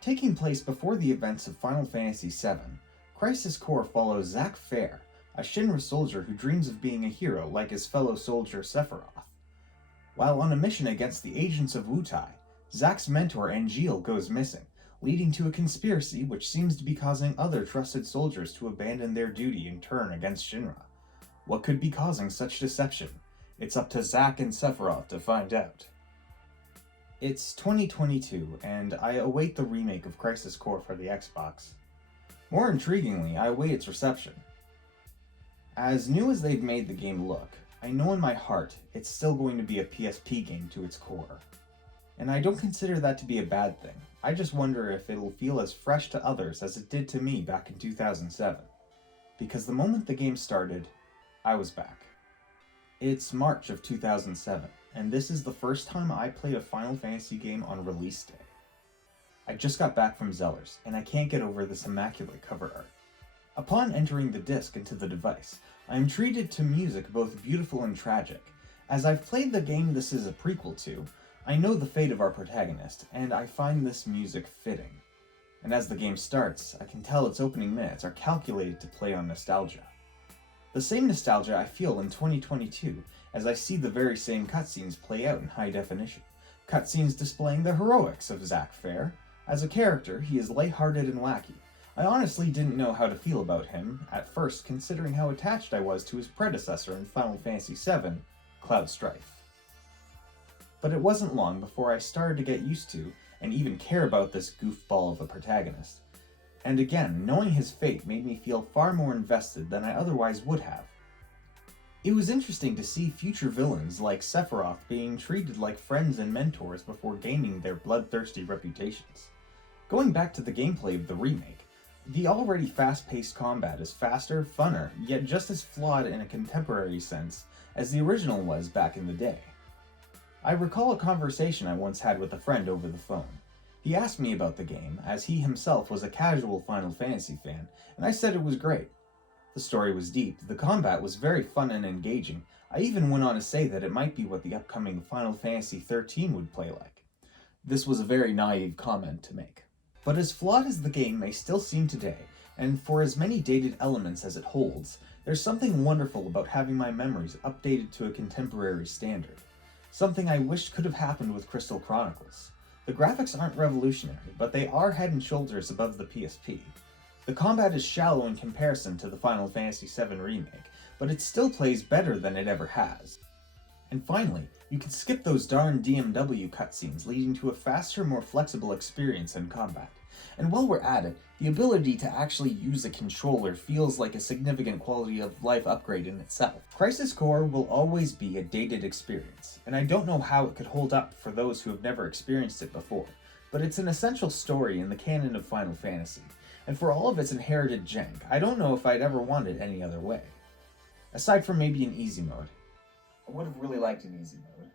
Taking place before the events of Final Fantasy VII, Crisis Core follows Zack Fair, a Shinra soldier who dreams of being a hero like his fellow soldier Sephiroth. While on a mission against the agents of Wutai, Zack's mentor Angeal goes missing, leading to a conspiracy which seems to be causing other trusted soldiers to abandon their duty and turn against Shinra. What could be causing such deception? It's up to Zack and Sephiroth to find out. It's 2022, and I await the remake of Crisis Core for the Xbox. More intriguingly, I await its reception. As new as they've made the game look, I know in my heart it's still going to be a PSP game to its core. And I don't consider that to be a bad thing. I just wonder if it'll feel as fresh to others as it did to me back in 2007. Because the moment the game started, I was back. It's March of 2007, and this is the first time I played a Final Fantasy game on release day. I just got back from Zellers, and I can't get over this immaculate cover art. Upon entering the disc into the device, I am treated to music both beautiful and tragic. As I've played the game this is a prequel to, I know the fate of our protagonist, and I find this music fitting. And as the game starts, I can tell its opening minutes are calculated to play on nostalgia. The same nostalgia I feel in 2022 as I see the very same cutscenes play out in high definition. Cutscenes displaying the heroics of Zack Fair. As a character, he is lighthearted and wacky. I honestly didn't know how to feel about him at first, considering how attached I was to his predecessor in Final Fantasy VII, Cloud Strife. But it wasn't long before I started to get used to and even care about this goofball of a protagonist. And again, knowing his fate made me feel far more invested than I otherwise would have. It was interesting to see future villains like Sephiroth being treated like friends and mentors before gaining their bloodthirsty reputations. Going back to the gameplay of the remake, the already fast-paced combat is faster, funner, yet just as flawed in a contemporary sense as the original was back in the day. I recall a conversation I once had with a friend over the phone. He asked me about the game, as he himself was a casual Final Fantasy fan, and I said it was great. The story was deep, the combat was very fun and engaging. I even went on to say that it might be what the upcoming Final Fantasy XIII would play like. This was a very naive comment to make. But as flawed as the game may still seem today, and for as many dated elements as it holds, there's something wonderful about having my memories updated to a contemporary standard. Something I wished could have happened with Crystal Chronicles. The graphics aren't revolutionary, but they are head and shoulders above the PSP. The combat is shallow in comparison to the Final Fantasy VII Remake, but it still plays better than it ever has. And finally, you can skip those darn DMW cutscenes, leading to a faster, more flexible experience in combat. And while we're at it, the ability to actually use a controller feels like a significant quality of life upgrade in itself. Crisis Core will always be a dated experience, and I don't know how it could hold up for those who have never experienced it before, but it's an essential story in the canon of Final Fantasy, and for all of its inherited jank, I don't know if I'd ever want it any other way. Aside from maybe an easy mode. I would have really liked an easy mode.